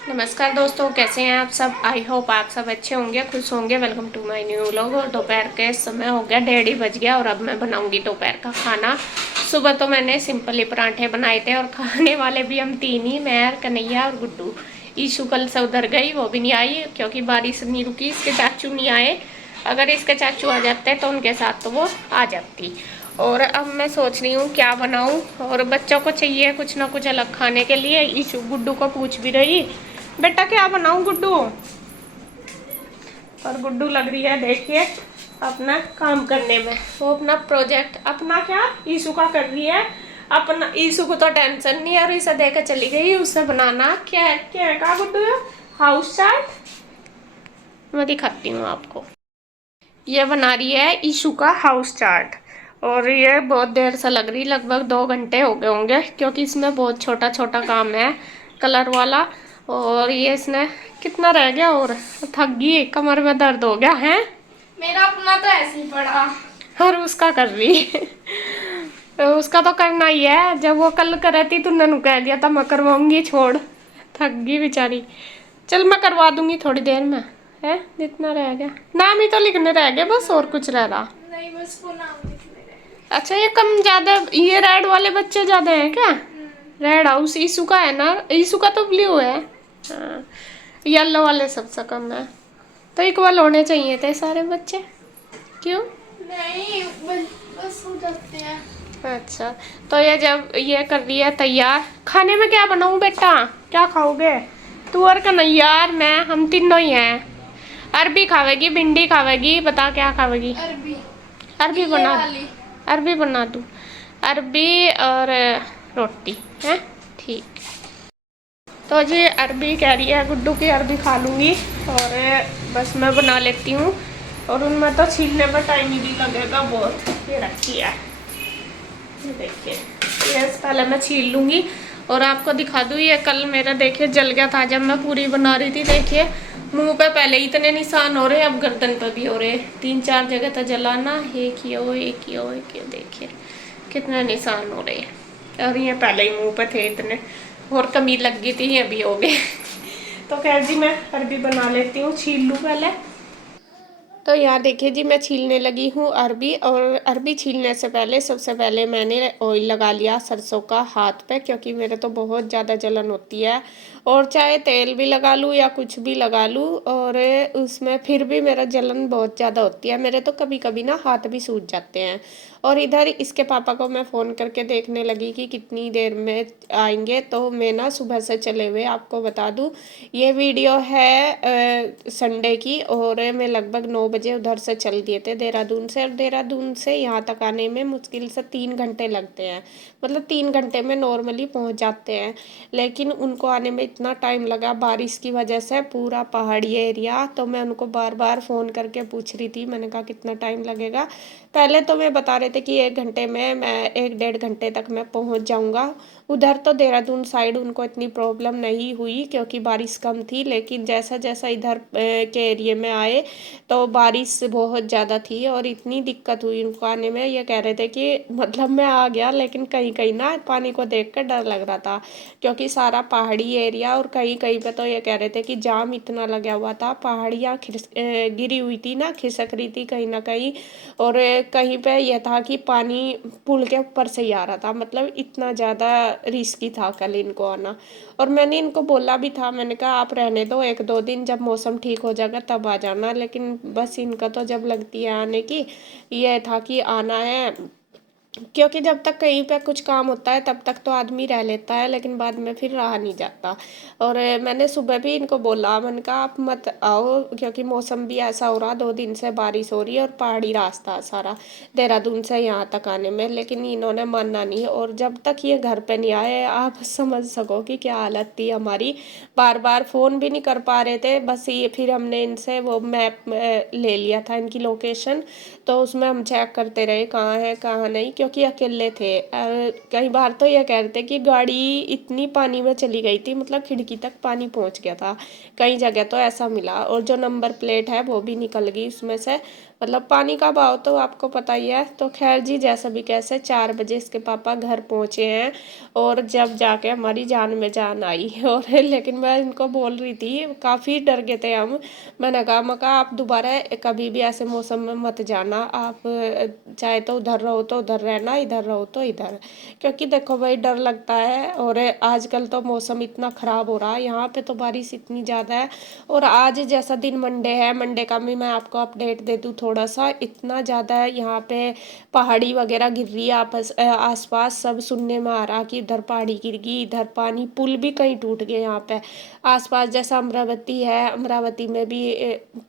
नमस्कार दोस्तों, कैसे हैं आप सब। आई होप आप सब अच्छे होंगे, खुश होंगे। Welcome to my new vlog. और दोपहर के समय हो गया, 1:30 बज गया और अब मैं बनाऊंगी दोपहर का खाना। सुबह तो मैंने सिंपल ही पराठे बनाए थे और खाने वाले भी हम तीन ही, मैं, कन्हैया और गुड्डू। ईशू कल से उधर गई, वो भी नहीं आई क्योंकि बारिश नहीं रुकी। इसके चाचू नहीं आए, अगर इसके चाचू आ जाते तो उनके साथ तो वो आ जाती। और अब मैं सोच रही हूँ क्या बनाऊँ, और बच्चों को चाहिए कुछ ना कुछ अलग खाने के लिए। ईशू गुड्डू को पूछ भी रही, बेटा क्या बनाऊं गुड्डू। और गुड्डू लग रही है देखिए अपना काम करने में, वो अपना प्रोजेक्ट अपना क्या ईशु का कर रही है अपना। ईशु को तो टेंशन नहीं है और इसे देकर चली गई उसे बनाना क्या है। क्या है का गुड्डू, हाउस चार्ट। मैं दिखाती हूँ आपको, ये बना रही है ईशु का हाउस चार्ट। और ये बहुत देर से लग रही, लगभग 2 घंटे हो गए होंगे क्योंकि इसमें बहुत छोटा छोटा काम है कलर वाला। और ये इसने कितना रह गया और थक गई, कमर में दर्द हो गया है। मेरा अपना तो ऐसे ही पड़ा। और उसका कर रही तो उसका तो करना ही है, जब वो कल कर रही थी तो ननू कह दिया था मैं करवाऊंगी, छोड़। थक गई बेचारी। चल मैं करवा दूंगी थोड़ी देर में। है जितना रह गया, नाम ही तो लिखने रह गए बस, और कुछ रह रहा। नहीं, बस वो नाम लिखने रहे। अच्छा ये कम ज्यादा, ये रेड वाले बच्चे ज्यादा हैं क्या। रेड हाउस ईसू का है ना, ईसू का तो ब्लू है। हाँ, येलो वाले सबसे कम है। तो इक्वल होने चाहिए थे सारे बच्चे, क्यों। नहीं, बस हो जाते हैं। अच्छा, तो ये जब ये कर रही है तैयार, खाने में क्या बनाऊं बेटा, क्या खाओगे। तू और कन्हैया और मैं, हम तीनों ही हैं। अरबी खावेगी, भिंडी खावेगी, बता क्या खावेगी। अरबी, अरबी पीले बना, वाली। अरबी बना दूँ। अरबी और रोटी है, ठीक। तो जी अरबी कह रही है गुड्डू की, अरबी खा लूँगी और बस मैं बना लेती हूँ। और उनमें तो छीलने पर टाइम ही भी लगेगा बहुत। ये रखी है, ये देखिए, ये पहले मैं छील लूँगी और आपको दिखा दूँ। ये कल मेरा देखिए जल गया था जब मैं पूरी बना रही थी। देखिए मुंह पे पहले इतने निशान हो रहे, अब गर्दन पे भी हो रहे, 3-4 जगह था जलाना। एक ही हो, एक ही हो, एक ही हो, देखिए कितने निशान हो रहे। और ये पहले ही मुंह पे थे इतने, और कमी लग गई थी, ये भी हो गए तो खैर जी मैं अरबी बना लेती हूँ, छील लूँ पहले। तो यहाँ देखिए जी मैं छीलने लगी हूँ अरबी। और अरबी छीलने से पहले सबसे पहले मैंने ऑयल लगा लिया सरसों का हाथ पे, क्योंकि मेरे तो बहुत ज़्यादा जलन होती है। और चाहे तेल भी लगा लूँ या कुछ भी लगा लूँ, और उसमें फिर भी मेरा जलन बहुत ज़्यादा होती है। मेरे तो कभी कभी ना हाथ भी सूज जाते हैं। और इधर इसके पापा को मैं फ़ोन करके देखने लगी कि कितनी देर में आएंगे। तो मैं ना सुबह से चले हुए, आपको बता दूँ ये वीडियो है संडे की, और मैं लगभग 9 बजे उधर से चल दिए थे देहरादून से। और देहरादून से यहाँ तक आने में मुश्किल से 3 घंटे लगते हैं, मतलब 3 घंटे में नॉर्मली पहुँच जाते हैं। लेकिन उनको आने में इतना टाइम लगा बारिश की वजह से, पूरा पहाड़ी एरिया। तो मैं उनको बार बार फ़ोन करके पूछ रही थी, मैंने कहा कितना टाइम लगेगा। पहले तो मैं बता रहे थे कि 1 घंटे में, मैं 1-1.5 घंटे तक मैं पहुंच जाऊंगा। उधर तो देहरादून साइड उनको इतनी प्रॉब्लम नहीं हुई क्योंकि बारिश कम थी। लेकिन जैसा जैसा इधर के एरिया में आए तो बारिश बहुत ज़्यादा थी और इतनी दिक्कत हुई उनको आने में। ये कह रहे थे कि मतलब मैं आ गया, लेकिन कहीं कहीं ना पानी को देख कर डर लग रहा था क्योंकि सारा पहाड़ी एरिया। और कहीं कहीं पे तो ये कह रहे थे कि जाम इतना लगा हुआ था, पहाड़ियाँ गिरी हुई थी ना, खिसक रही थी कहीं ना कहीं। और कहीं पे यह था कि पानी पुल के ऊपर से ही आ रहा था, मतलब इतना ज़्यादा रिस्की था कल इनको आना। और मैंने इनको बोला भी था, मैंने कहा आप रहने दो 1-2 दिन, जब मौसम ठीक हो जाएगा तब आ जाना। लेकिन बस इनका तो जब लगती है आने की, ये था कि आना है। क्योंकि जब तक कहीं पे कुछ काम होता है तब तक तो आदमी रह लेता है, लेकिन बाद में फिर रहा नहीं जाता। और मैंने सुबह भी इनको बोला, मैंने कहा आप मत आओ क्योंकि मौसम भी ऐसा हो रहा, 2 दिन से बारिश हो रही है और पहाड़ी रास्ता है सारा देहरादून से यहाँ तक आने में। लेकिन इन्होंने मानना नहीं, और जब तक ये घर पे नहीं आए आप समझ सको कि क्या हालत थी हमारी। बार बार फ़ोन भी नहीं कर पा रहे थे। बस ये फिर हमने इनसे वो मैप ले लिया था, इनकी लोकेशन। तो उसमें हम चेक करते रहे कहाँ है कहाँ नहीं, क्योंकि अकेले थे। कई बार तो ये कहते कि गाड़ी इतनी पानी में चली गई थी, मतलब खिड़की तक पानी पहुंच गया था। कई जगह तो ऐसा मिला, और जो नंबर प्लेट है वो भी निकल गई उसमें से। मतलब पानी का भाव तो आपको पता ही है। तो खैर जी, जैसा भी कैसे 4 बजे इसके पापा घर पहुंचे हैं और जब जाके हमारी जान में जान आई। और लेकिन मैं इनको बोल रही थी, काफ़ी डर गए थे हम। मैंने कहा आप दोबारा कभी भी ऐसे मौसम में मत जाना, आप चाहे तो उधर रहो तो उधर रहना, इधर रहो तो इधर, क्योंकि देखो भाई डर लगता है। और आजकल तो मौसम इतना ख़राब हो रहा है, यहाँ पे तो बारिश इतनी ज़्यादा है। और आज जैसा दिन मंडे है, मंडे का भी मैं आपको अपडेट दे दूँ थोड़ा सा, इतना ज़्यादा है यहाँ पे पहाड़ी वगैरह गिर रही है आसपास, सब सुनने में आ रहा कि इधर पहाड़ी गिर गई, इधर पानी, पुल भी कहीं टूट गए यहाँ पे आसपास। जैसा अमरावती है, अमरावती में भी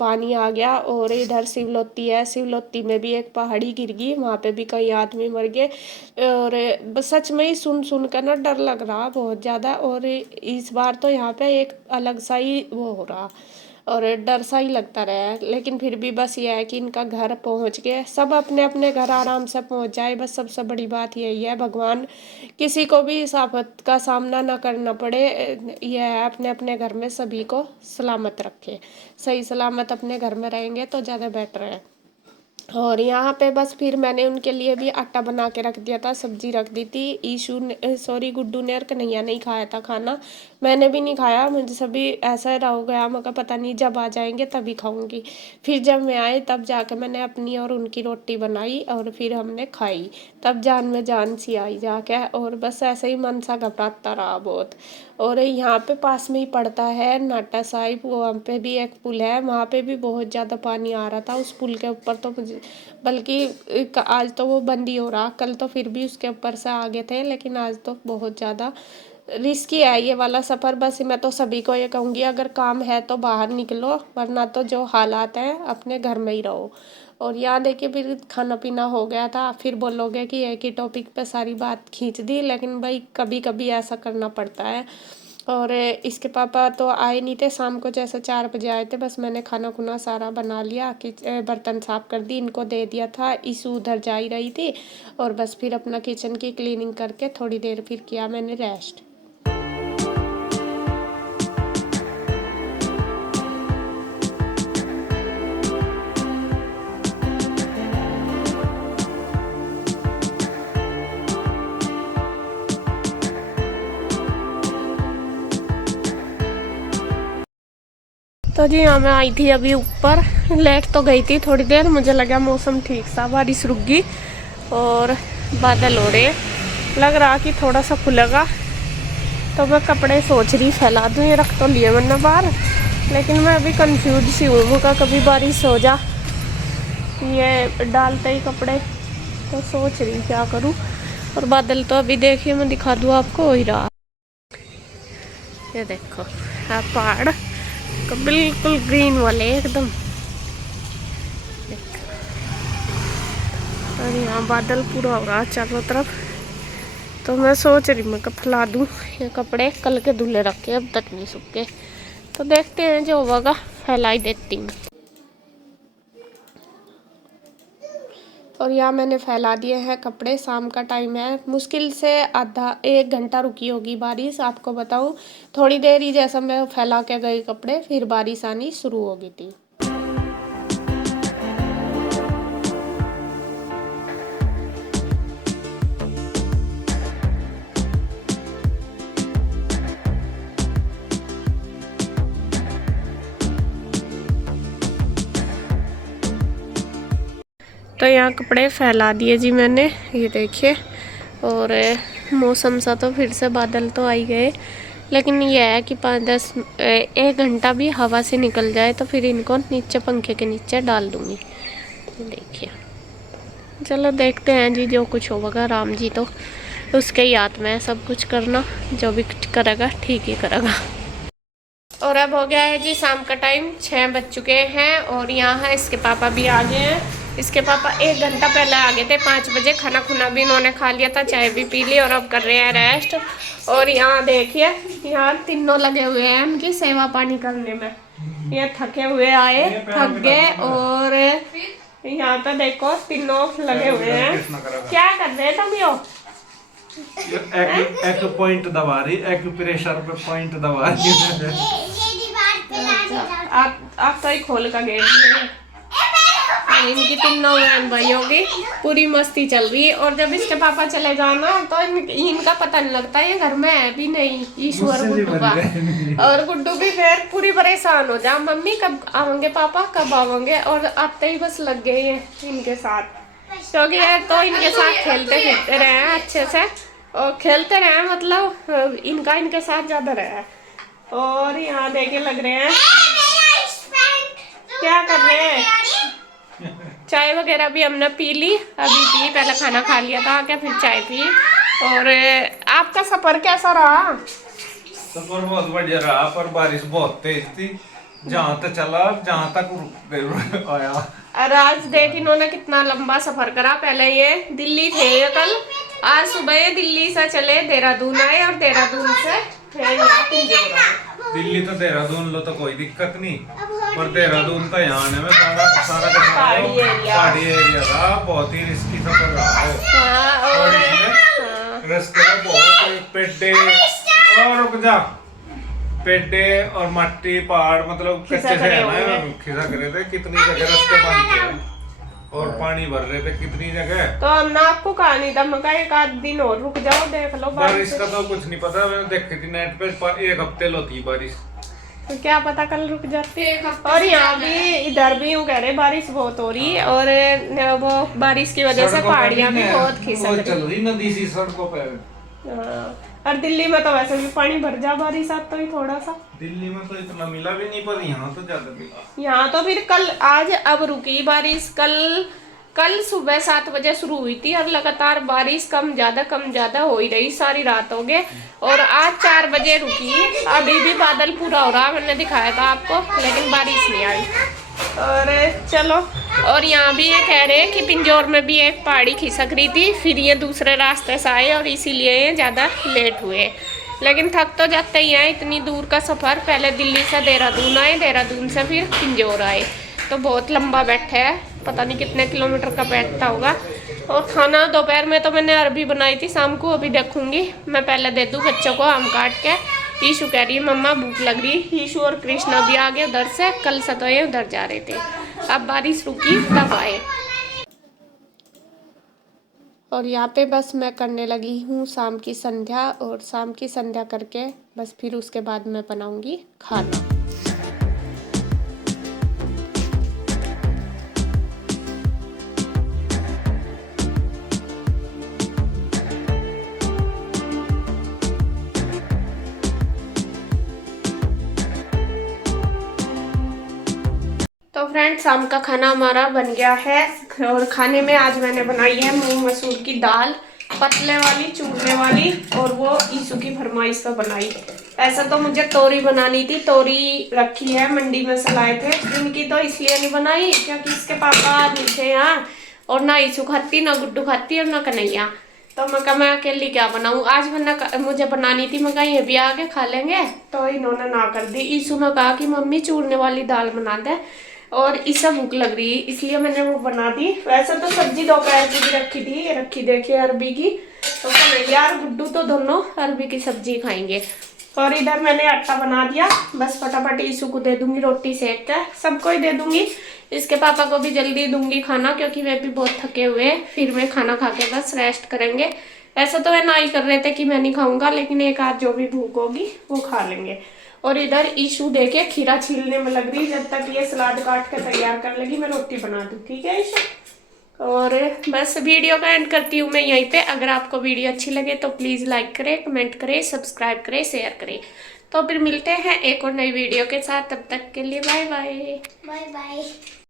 पानी आ गया। और इधर शिवलोती है, शिवलोती में भी एक पहाड़ी गिर गई, वहाँ पे भी कई आदमी मर गए। और बस सच में ही सुन सुन कर ना डर लग रहा बहुत ज़्यादा। और इस बार तो यहाँ पे एक अलग सा ही वो हो रहा और डर सा ही लगता रहा। लेकिन फिर भी बस ये है कि इनका घर पहुंच गए, सब अपने अपने घर आराम से पहुंच जाए, बस सबसे बड़ी बात यही है। भगवान किसी को भी इस आफत का सामना ना करना पड़े, यह है अपने अपने घर में सभी को सलामत रखे। सही सलामत अपने घर में रहेंगे तो ज़्यादा बेटर है। और यहाँ पे बस फिर मैंने उनके लिए भी आटा बना के रख दिया था, सब्जी रख दी थी। गुड्डू ने और कन्हैया नहीं खाया था खाना, मैंने भी नहीं खाया। मुझे सभी ऐसा रह गया, मगर पता नहीं जब आ जाएंगे तभी खाऊंगी। फिर जब मैं आए तब जाके मैंने अपनी और उनकी रोटी बनाई और फिर हमने खाई, तब जान में जान सी आई जाके। और बस ऐसे ही मन सा घबराता रहा बहुत। और यहाँ पे पास में ही पड़ता है नाटा साहिब, वहाँ पे भी एक पुल है, वहाँ पे भी बहुत ज़्यादा पानी आ रहा था उस पुल के ऊपर। तो मुझे बल्कि आज तो वो बंद ही हो रहा, कल तो फिर भी उसके ऊपर से आगे थे, लेकिन आज तो बहुत ज़्यादा रिस्की है ये वाला सफ़र। बस मैं तो सभी को ये कहूँगी, अगर काम है तो बाहर निकलो, वरना तो जो हालात हैं अपने घर में ही रहो। और यहाँ देखिए फिर खाना पीना हो गया था, फिर बोलोगे कि एक ही टॉपिक पे सारी बात खींच दी, लेकिन भाई कभी कभी ऐसा करना पड़ता है। और इसके पापा तो आए नहीं थे, शाम को जैसे 4 बजे आए थे। बस मैंने खाना खुना सारा बना लिया, कि बर्तन साफ कर दी, इनको दे दिया था, ईशू उधर जा ही रही थी। और बस फिर अपना किचन की क्लीनिंग करके थोड़ी देर फिर किया मैंने रेस्ट। तो जी हाँ, मैं आई थी अभी ऊपर, लेट तो गई थी थोड़ी देर, मुझे लगा मौसम ठीक सा, बारिश रुक गई और बादल हो रहे, लग रहा कि थोड़ा सा खुलेगा। तो मैं कपड़े सोच रही फैला दूँ, ये रख तो लिए मैंने बाहर, लेकिन मैं अभी कंफ्यूज सी हूँ का कभी बारिश हो जा, ये डालते ही कपड़े, तो सोच रही क्या करूँ। और बादल तो अभी देखिए मैं दिखा दूँ आपको, हो ही रहा। ये देखो पहाड़ बिल्कुल ग्रीन वाले एकदम, और यहाँ बादल पूरा हो रहा चारों तरफ। तो मैं सोच रही मैं फैला दूँ ये कपड़े, कल के धुले रखे अब तक नहीं सूखे, तो देखते हैं जो होगा, फैला ही देती हूँ। और यहाँ मैंने फैला दिए हैं कपड़े, शाम का टाइम है, मुश्किल से आधा 1 घंटा रुकी होगी बारिश, आपको बताऊँ। थोड़ी देर ही जैसा मैं फैला के गई कपड़े, फिर बारिश आनी शुरू हो गई थी। तो यहाँ कपड़े फैला दिए जी मैंने, ये देखिए। और मौसम सा तो फिर से बादल तो आ ही गए, लेकिन ये है कि 1 घंटा भी हवा से निकल जाए तो फिर इनको नीचे पंखे के नीचे डाल दूँगी। देखिए, चलो देखते हैं जी, जो कुछ होगा राम जी तो उसके याद में सब कुछ करना, जो भी कुछ करेगा ठीक ही करेगा। और अब हो गया है जी शाम का टाइम, 6 बज चुके हैं। और यहाँ है इसके पापा भी आ गए हैं। इसके पापा 1 घंटा पहले आ गए थे, 5 बजे। खाना खुना भी इन्होंने खा लिया था, चाय भी पी ली, और अब कर रहे हैं रेस्ट। और यहाँ देखिए, यहाँ तीनों लगे हुए हैं उनकी सेवा पानी करने में। ये थके हुए आए, थक गए, और यहाँ पे देखो तीनों लगे हुए हैं। क्या कर रहे हैं तुम? यो एक पॉइंट दबा रही, एक्यूप्रेशर पे पॉइंट दबा रही। ये दीवार पे आप तो ही खोल का गेट दिए। इनकी तीनों बहन भाइयों की पूरी मस्ती चल रही है। और जब इसके पापा चले जाना तो इनका पता नहीं लगता ये घर में है भी नहीं, ईश्वर गुड्डू का। और गुड्डू भी फिर पूरी परेशान हो जा, मम्मी कब आवेंगे पापा कब आवेंगे। और आते ही बस लग गए हैं इनके साथ, क्योंकि यार तो इनके साथ खेलते खेलते रहे हैं अच्छे से, और खेलते रहे मतलब इनका इनके साथ ज्यादा रहा। और यहाँ देखे लग रहे हैं क्या कर रहे हैं। चाय वगैरह भी हमने पी ली, अभी पी, पहले खाना खा लिया था क्या, फिर चाय पी। और आपका सफर कैसा रहा? सफर बहुत बढ़िया रहा, पर बारिश बहुत तेज थी, जहाँ तक चला जहाँ तक आया। और आज देख इन्होंने कितना लंबा सफर करा। पहले ये दिल्ली थे ये कल, आज सुबह ये दिल्ली से चले देहरादून आए, और देहरादून से फिर यहाँ पिंजौर आए। दिल्ली तो देहरादून लो तो कोई दिक्कत नहीं, पर देहरादून तो यहाँ आने में सारा पहाड़ी एरिया था, बहुत ही रिस्की सफर रहा है। हाँ, और इसमें रास्ते में बहुत पेड्डे और रुक जा, पेड्डे और मट्टी पहाड़ मतलब कच्चे से है ना, खिसा करे थे, कितनी जगह रास्ते बंद थे और पानी भर रहे थे कितनी जगह। तो हमने आपको कहा नहीं था, मैं एक आध दिन और रुक जाओ देख लो बारिश का तो कुछ नहीं पता, मैंने देखी थी नेट पे 1 हफ्ते होती बारिश, तो क्या पता कल रुक जाती। और यहाँ भी इधर भी यूँ कह रहे बारिश बहुत हो रही, और वो बारिश की वजह से पहाड़ियाँ भी बहुत खिसक चल रही नदी सी सड़कों पे। और दिल्ली में तो वैसे भी पानी भर जा बारिश आता ही थोड़ा सा। दिल्ली में तो इतना मिला भी नहीं, पर यहाँ तो ज्यादा मिला। यहाँ तो फिर कल आज अब रुकी बारिश, कल सुबह 7 बजे शुरू हुई थी और लगातार बारिश कम ज्यादा हो ही रही, सारी रात हो गए। और आज 4 बजे रुकी, अभी भी बादल पूरा हो रहा, मैंने दिखाया था आपको, लेकिन बारिश नहीं आई। और चलो, और यहाँ भी ये कह रहे हैं कि पिंजौर में भी एक पहाड़ी खिसक रही थी, फिर ये दूसरे रास्ते से आए और इसीलिए ये ज़्यादा लेट हुए। लेकिन थक तो जाते ही हैं, इतनी दूर का सफ़र, पहले दिल्ली से देहरादून आए, देहरादून से फिर पिंजौर आए, तो बहुत लंबा बैठा है, पता नहीं कितने किलोमीटर का बैठता होगा। और खाना दोपहर में तो मैंने अरबी बनाई थी, शाम को अभी देखूंगी। मैं पहले दे दूँ बच्चों को आम काट के। ईशु कह रही है मम्मा भूख लग रही। ईशु और कृष्णा भी आ गए उधर से, कल से तो ये उधर जा रहे थे, अब बारिश रुकी तब आए। और यहाँ पे बस मैं करने लगी हूँ शाम की संध्या, और शाम की संध्या करके बस फिर उसके बाद मैं बनाऊंगी खाना। तो फ्रेंड्स शाम का खाना हमारा बन गया है, और खाने में आज मैंने बनाई है मूंग मसूर की दाल, पतले वाली चूरने वाली, और वो ईशु की फरमाइश पर बनाई। ऐसा तो मुझे तोरी बनानी थी, तोरी रखी है मंडी में से लाए थे, इनकी तो इसलिए नहीं बनाई क्योंकि इसके पापा नहीं थे यहाँ, और ना ईशु खाती, ना गुड्डू खाती, और ना कन्हैया। तो मैं कहा मैं अकेली क्या बनाऊँ, आज मुझे बनानी थी, मैं कहा ये भी आके खा लेंगे, तो इन्होंने ना कर दी। ईशु ने कहा कि मम्मी चूरने वाली दाल बना दे, और इससे भूख लग रही, इसलिए मैंने वो बना दी। वैसे तो सब्जी दोपहर की भी रखी थी, ये रखी देखिए अरबी की, तो कन्हैया और गुड्डू तो दोनों अरबी की सब्जी खाएंगे। और इधर मैंने आटा बना दिया, बस फटाफट ईशु को दे दूंगी रोटी सेक कर, सबको ही दे दूंगी, इसके पापा को भी जल्दी दूंगी खाना, क्योंकि वे भी बहुत थके हुए हैं, फिर वे खाना खा के बस रेस्ट करेंगे। ऐसा तो वे ना ही कर रहे थे कि मैं नहीं खाऊंगा, लेकिन एक आध जो भी भूख होगी वो खा लेंगे। और इधर ईशु देखे खीरा छीलने में लग रही, जब तक ये सलाद काट के तैयार कर लेगी मैं रोटी बना दूँ, ठीक है ईशु। और बस वीडियो का एंड करती हूँ मैं यहीं पे। अगर आपको वीडियो अच्छी लगे तो प्लीज़ लाइक करें, कमेंट करें, सब्सक्राइब करें, शेयर करें। तो फिर मिलते हैं एक और नई वीडियो के साथ, तब तक के लिए बाय बाय। Bye bye.